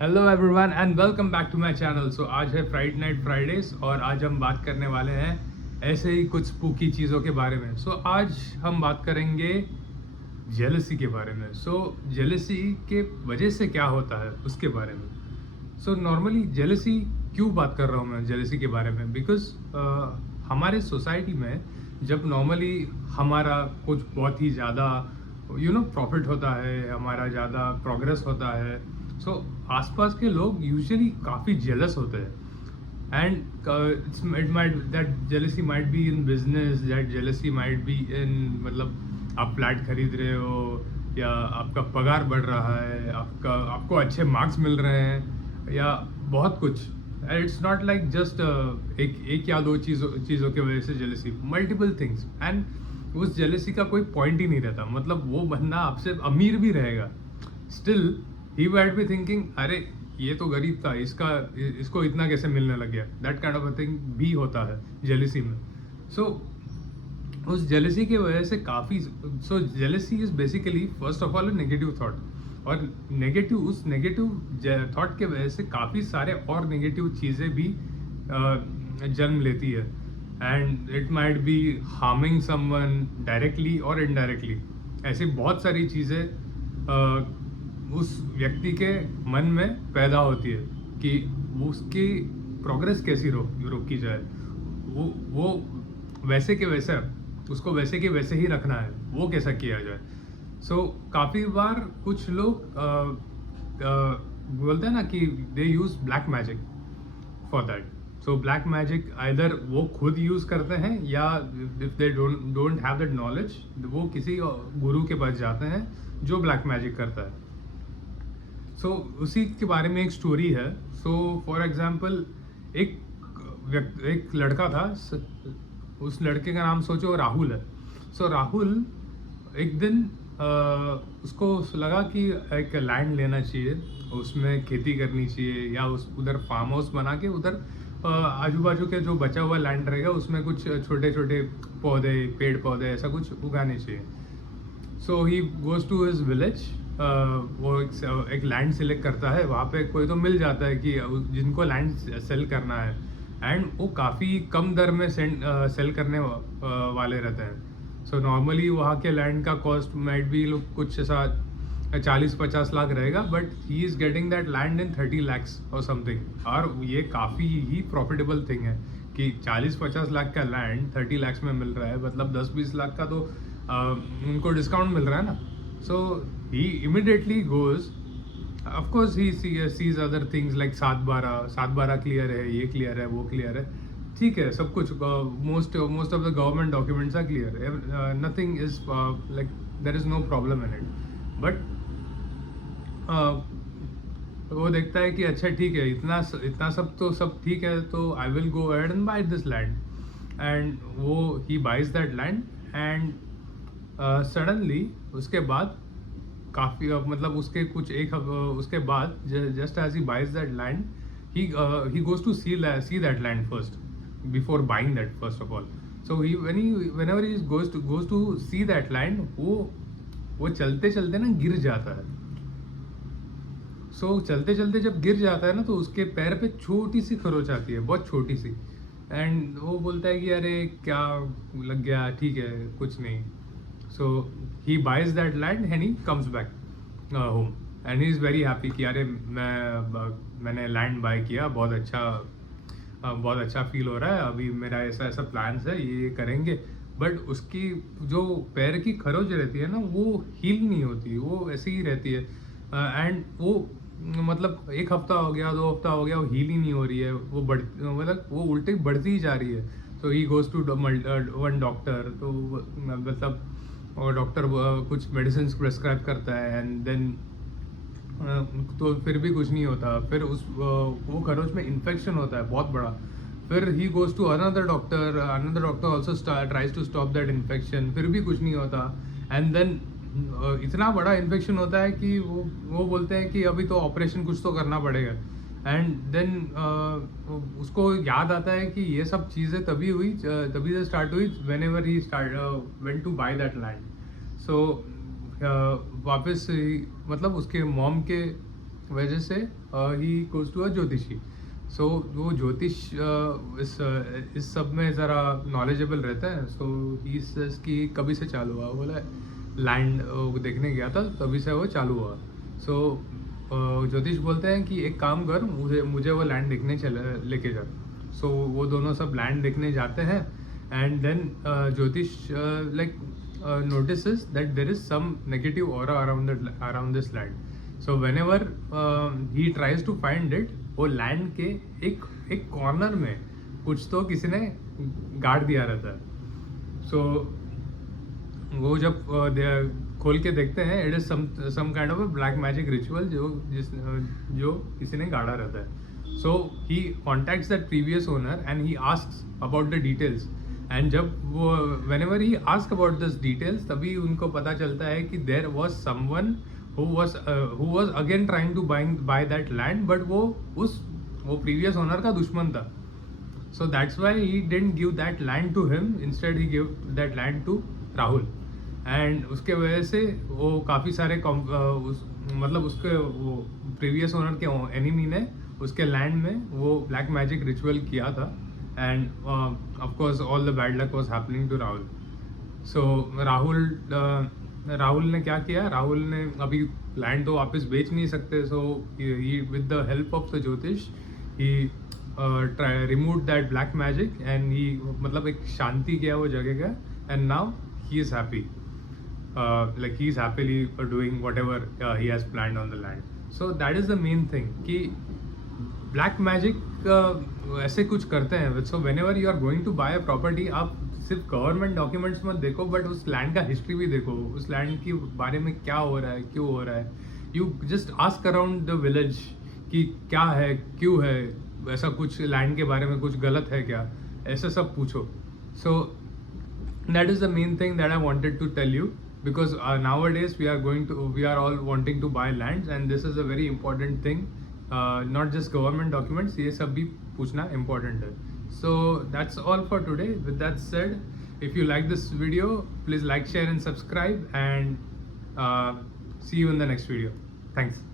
Hello everyone and welcome back to my channel. So आज है Friday night Fridays और आज हम बात करने वाले हैं ऐसे ही कुछ स्पूकी चीज़ों के बारे में। सो आज हम बात करेंगे जेलसी के बारे में। सो जेलसी के वजह से क्या होता है उसके बारे में। सो नॉर्मली जेलसी क्यों बात कर रहा हूँ मैं जेलसी के बारे में, बिकॉज हमारे सोसाइटी में जब नॉर्मली हमारा कुछ बहुत ही ज़्यादा प्रॉफिट होता है, हमारा ज़्यादा प्रोग्रेस होता है, सो आसपास के लोग यूजुअली काफ़ी जेलस होते हैं। And it might that jealousy might be in business, that jealousy might be in मतलब आप फ्लैट खरीद रहे हो या आपका पगार बढ़ रहा है, आपको अच्छे मार्क्स मिल रहे हैं या बहुत कुछ। इट्स नॉट लाइक जस्ट एक या दो चीज़ों की वजह से जेलसी, मल्टीपल थिंग्स। एंड उस जेलसी का कोई पॉइंट ही नहीं रहता। मतलब वो बंदा आपसे अमीर भी रहेगा, still he might be thinking अरे ये तो गरीब था, इसको इतना कैसे मिलने लग गया। That kind of a thing भी होता है जेलसी में। सो उस जेलसी की वजह से काफ़ी jealousy is basically first of all negative thought, और उस नेगेटिव थॉट के वजह से काफ़ी सारे और नेगेटिव चीज़ें भी जन्म लेती है। And it might be harming someone directly और इनडायरेक्टली। ऐसी बहुत सारी चीज़ें उस व्यक्ति के मन में पैदा होती है कि उसकी प्रोग्रेस कैसी रोकी जाए। वो वैसे के वैसे, उसको वैसे के वैसे ही रखना है, वो कैसा किया जाए। सो काफ़ी बार कुछ लोग बोलते हैं ना कि they use black magic for that. So black magic either वो खुद यूज़ करते हैं या if they don't have that knowledge, वो किसी गुरु के पास जाते हैं जो ब्लैक मैजिक करता है। सो उसी के बारे में एक स्टोरी है। सो फॉर एग्जाम्पल एक लड़का था, उस लड़के का नाम सोचो राहुल है। सो राहुल एक दिन उसको लगा कि एक लैंड लेना चाहिए, उसमें खेती करनी चाहिए या उधर फार्म हाउस बना के उधर आजू बाजू के जो बचा हुआ लैंड रहेगा उसमें कुछ छोटे छोटे पौधे, पेड़ पौधे ऐसा कुछ उगाने चाहिए। So he goes to his village. वो एक लैंड सिलेक्ट करता है, वहाँ पे कोई तो मिल जाता है कि जिनको लैंड सेल करना है, एंड वो काफ़ी कम दर में सेल करने वाले रहते हैं। सो नॉर्मली वहाँ के लैंड का कॉस्ट माइट भी कुछ ऐसा 40-50 लाख रहेगा, but he is getting that land in 30 lakhs और समथिंग। और ये काफ़ी ही प्रॉफिटेबल थिंग है कि 40-50 लाख का लैंड 30 lakhs में मिल रहा है, मतलब 10-20 लाख का तो उनको डिस्काउंट मिल रहा है ना। So he immediately goes, of course he sees other things like 7/12 clear है, ये क्लियर है, वो क्लियर है, ठीक है, सब कुछ most of the government documents are clear, nothing is like there is no problem in it. But वो देखता है कि अच्छा ठीक है, इतना सब ठीक है, तो I will go ahead and buy this land. And वो he buys that land and suddenly उसके बाद काफ़ी मतलब उसके कुछ उसके बाद just as he buys that land, he goes to see that land first before buying that first of all. So whenever he goes to see that land, वो चलते चलते ना गिर जाता है। सो चलते चलते जब गिर जाता है ना, तो उसके पैर पे छोटी सी खरोच आती है, बहुत छोटी सी। एंड वो बोलता है कि अरे क्या लग गया, ठीक है, कुछ नहीं। So he buys that land and he comes back home and he is very happy कि अरे मैंने लैंड बाय किया, बहुत अच्छा फील हो रहा है, अभी मेरा ऐसा प्लान्स है, ये करेंगे। बट उसकी जो पैर की खरोच रहती है ना, वो हील नहीं होती, वो ऐसी ही रहती है। एंड वो मतलब 1 हफ्ता हो गया, 2 हफ्ता हो गया, वो हील ही नहीं हो रही है, मतलब वो उल्टे बढ़ती ही जा रही है। So he goes to one doctor, तो मतलब और डॉक्टर कुछ मेडिसिन प्रेस्क्राइब करता है, एंड देन तो फिर भी कुछ नहीं होता। फिर वो खरोच में इन्फेक्शन होता है बहुत बड़ा। फिर he goes to another doctor also tries to stop that infection, फिर भी कुछ नहीं होता। एंड देन इतना बड़ा इन्फेक्शन होता है कि वो बोलते हैं कि अभी तो ऑपरेशन कुछ तो करना पड़ेगा। एंड देन उसको याद आता है कि ये सब चीज़ें तभी से स्टार्ट हुई whenever he went to buy that land. So वापस मतलब उसके मॉम के वजह से ही गोज टू अ ज्योतिषी. सो वो ज्योतिष इस सब में ज़रा नॉलेजेबल रहता है. सो ही सेज कि कभी से चालू हुआ. बोला लैंड देखने गया था तभी से वो चालू हुआ. सो ज्योतिष बोलते हैं कि एक काम कर, मुझे वो लैंड देखने लेके जा. सो वो दोनों सब लैंड देखने जाते हैं. एंड देन ज्योतिष like notices that there is some negative aura around this land. So whenever he tries to find it, वो लैंड के एक कॉर्नर में कुछ तो किसी ने गाड़ दिया रहता है. सो वो जब खोल के देखते हैं, it is some kind of a black magic ritual जो किसी ने गाड़ा रहता है. So he contacts that previous owner and he asks about the details. And जब वो whenever he ask about this details, तभी उनको पता चलता है कि there was someone who was again trying to buy that land, but वो previous owner का दुश्मन था. So that's why he didn't give that land to him. Instead he gave that land to Rahul. And उसके वजह से वो काफ़ी सारे मतलब उसके वो प्रीवियस ओनर के एनिमी ने उसके लैंड में वो ब्लैक मैजिक रिचुअल किया था. And of course all the bad luck was happening to Rahul. So Rahul ने क्या किया, राहुल ने अभी लैंड तो वापस बेच नहीं सकते. So he with the help of the ज्योतिष he remove that black magic and he मतलब एक शांति किया वो जगह का. And now he is happy, like he is happily doing whatever he has planned on the land. So that is the main thing कि ब्लैक मैजिक ऐसे कुछ करते हैं. So whenever you are going to buy a property, आप सिर्फ government documents मत देखो, बट उस लैंड का हिस्ट्री भी देखो, उस लैंड के बारे में क्या हो रहा है, क्यों हो रहा है. You just ask around the village कि क्या है, क्यों है, ऐसा कुछ लैंड के बारे में कुछ गलत है क्या, ऐसा सब पूछो. So that is the main thing that I wanted to tell you, because nowadays we are all wanting to buy lands, and this is a very important thing. Not just government documents, ये सब भी पूछना important है. So that's all for today. With that said, if you like this video, please like, share and subscribe, and see you in the next video. Thanks.